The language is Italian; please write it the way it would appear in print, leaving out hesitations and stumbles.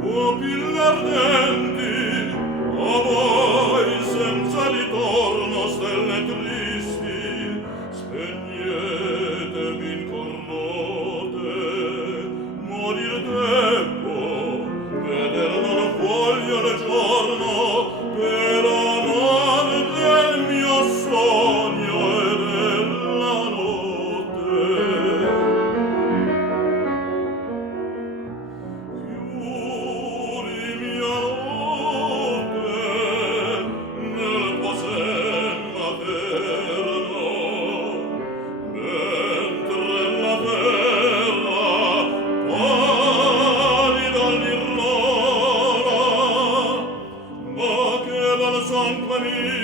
pupille ardenti, a voi senza ritorno stelle tristi, spegnetevi incorrote, morir debbo, veder non voglio il giorno, per amor del mio sogno e della notte. Chiudi mia notte nel posen materno, mentre la terra pallida all'irrora, ma che dal sangue mio